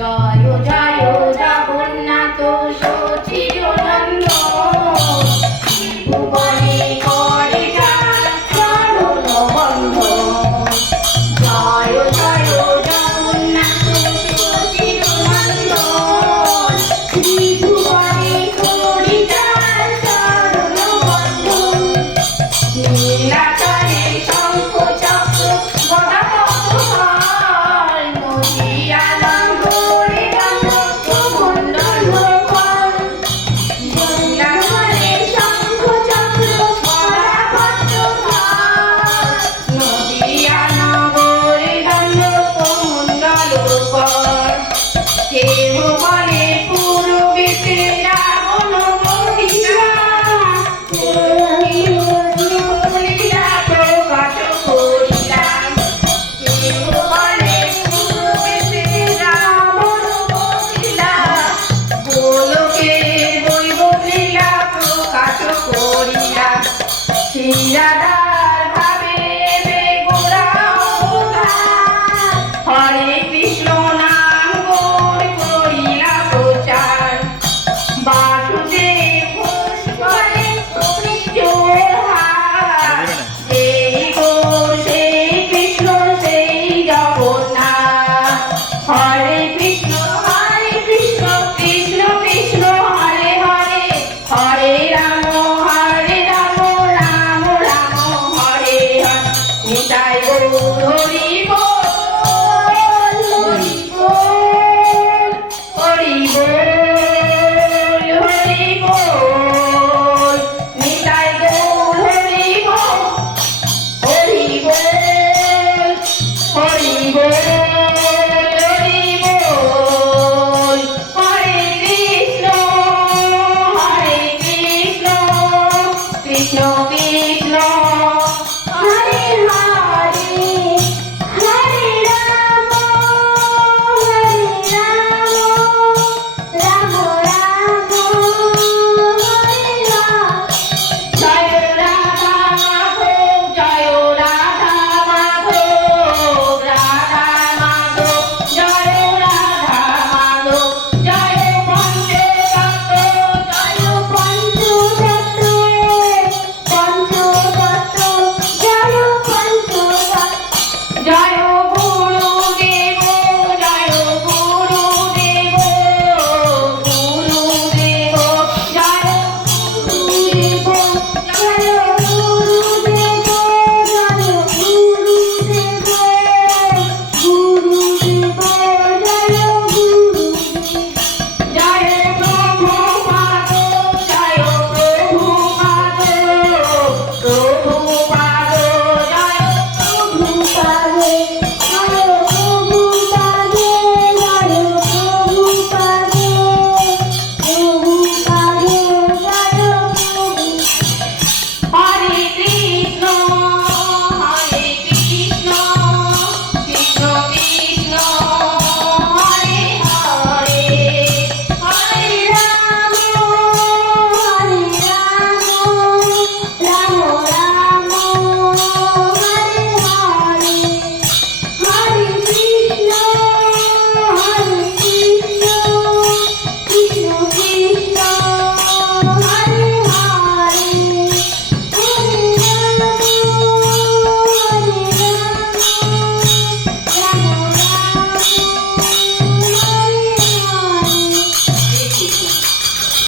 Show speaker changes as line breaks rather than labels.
จอยู่จอยู่ใจ যারা Amen.